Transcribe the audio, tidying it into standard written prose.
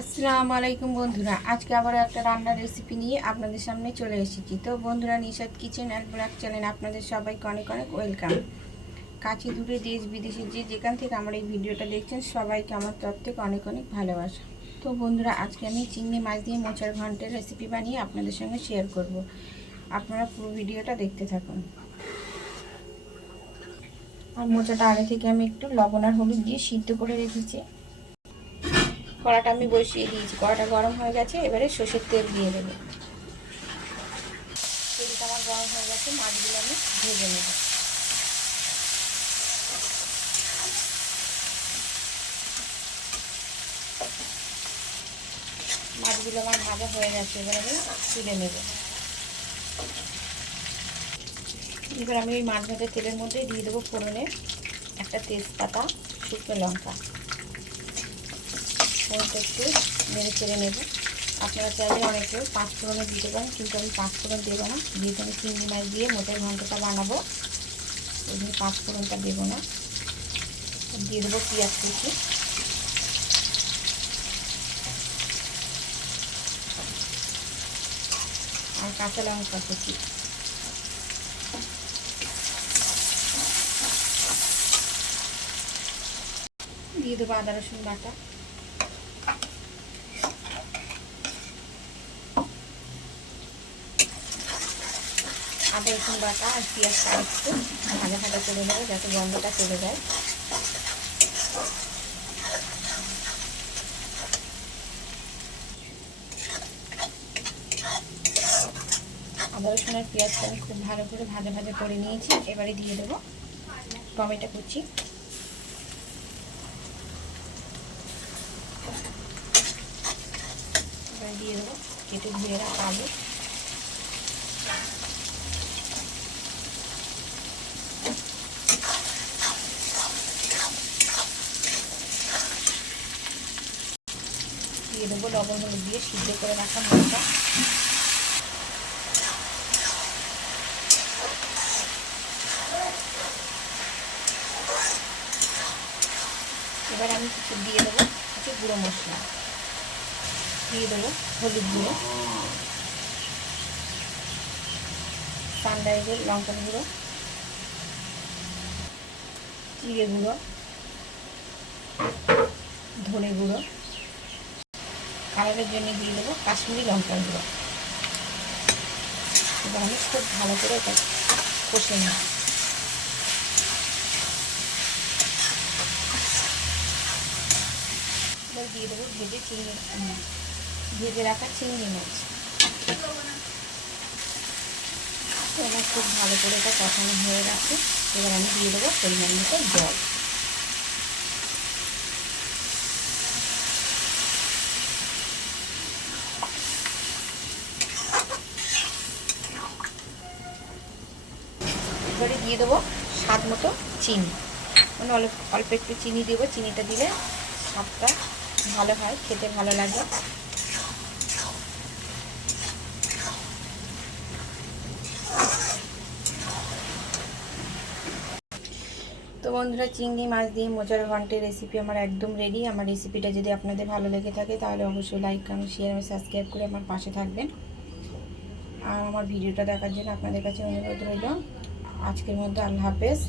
আসসালামু আলাইকুম বন্ধুরা, আজকে আবার একটা রান্নার রেসিপি নিয়ে আপনাদের সামনে চলে এসেছি। তো বন্ধুরা, Nishad kitchen and blog channel আপনাদের সবাইকে অনেক অনেক ওয়েলকাম। কাছে দূরে দেশ বিদেশে যে যেখান থেকে আমার এই ভিডিওটা দেখছেন সবাইকে আমার তরফ থেকে অনেক অনেক ভালোবাসা। তো বন্ধুরা, আজকে আমি চিংড়ি মাছ দিয়ে মোচার ঘন্টের রেসিপি বানিয়ে আপনাদের সঙ্গে শেয়ার করব। আপনারা পুরো ভিডিওটা দেখতে থাকুন। আর মোচাটা আগে থেকে আমি একটু লবণ আর হলুদ দিয়ে সিদ্ধ করে রেখেছি। কড়াটা আমি বসিয়ে দিয়েছি, কড়াটা গরম হয়ে গেছে। এবারে সর্ষের তেল দিয়ে দেবো। তেলটা আমার গরম হয়ে গেছে, মাছগুলো আমি ভেজে নেব। মাছগুলো আমার ভাজা হয়ে গেছে, এবার আমি তুলে নেব। এবার আমি এই মাছ ভাজা তেলের মধ্যে দিয়ে দেবো ফোড়নে একটা তেজপাতা, শুকনো লঙ্কা। ফোড়নটা একটু নেড়ে চেড়ে নেব। আপনারা চাইলে অনেকে পাঁচ ফোড়নে দিতে পারেন, কিন্তু আমি পাঁচ ফোড়ন দেবো না, যেহেতু আমি চিংড়ি মাছ দিয়ে মোচার ঘন্টটা বানাবো, ওই জন্য পাঁচ ফোড়নটা দেবো না। দিয়ে দেবো পেঁয়াজ কুচি, আর কাঁচা লঙ্কা কুচি। দিয়ে দেবো আদা রসুন বাটা। আদা রসুন বাটা আর পেঁয়াজটা একটু ভাজা ভাজা করে নেবো, যাতে গন্ধটা চলে যায়। আদা রসুন আর পেঁয়াজটা আমি খুব ভালো করে ভাজা ভাজা করে নিয়েছি। এবারে দিয়ে দেবো টমেটো কুচি, এবারে দিয়ে দেবো কেটে ধুয়ে রাখা আলু। দিয়ে দেবো লবণ হলুদ দিয়ে সিদ্ধ করে রাখা মাছটা। এবার আমি কিছু দিয়ে দেবো কিছু গুঁড়ো মশলা। দিয়ে দেবো হলুদ গুঁড়ো, সানরাইজের লঙ্কার গুঁড়ো, জিরে গুঁড়ো, ধনে গুঁড়ো, কালারের জন্য দিয়ে দেবো কাশ্মীরি লঙ্কার গুঁড়ো। এবার আমি খুব ভালো করে এটা কষে নিই। এবার দিয়ে দেবো ভেজে রাখা চিংড়ি মাছ। এবার খুব ভালো করে এটা কষানো হয়ে গেছে। এবার আমি দিয়ে দেবো পরিমাণ মতো জল। এবারে দিয়ে দেবো স্বাদ মতো চিনি, মানে অল্প একটু চিনি দেবো। চিনিটা দিলে স্বাদটা ভালো হয়, খেতে ভালো লাগে। তো বন্ধুরা, চিংড়ি মাছ দিয়ে মোচার ঘন্টের রেসিপি আমার একদম রেডি। আমার রেসিপিটা যদি আপনাদের ভালো লেগে থাকে তাহলে অবশ্যই লাইক, কমেন্ট, শেয়ার এবং সাবস্ক্রাইব করে আমার পাশে থাকবেন। আর আমার ভিডিওটা দেখার জন্য আপনাদের কাছে অনুরোধ রইল। আজকের মধ্যে আল্লাহ হাফেজ।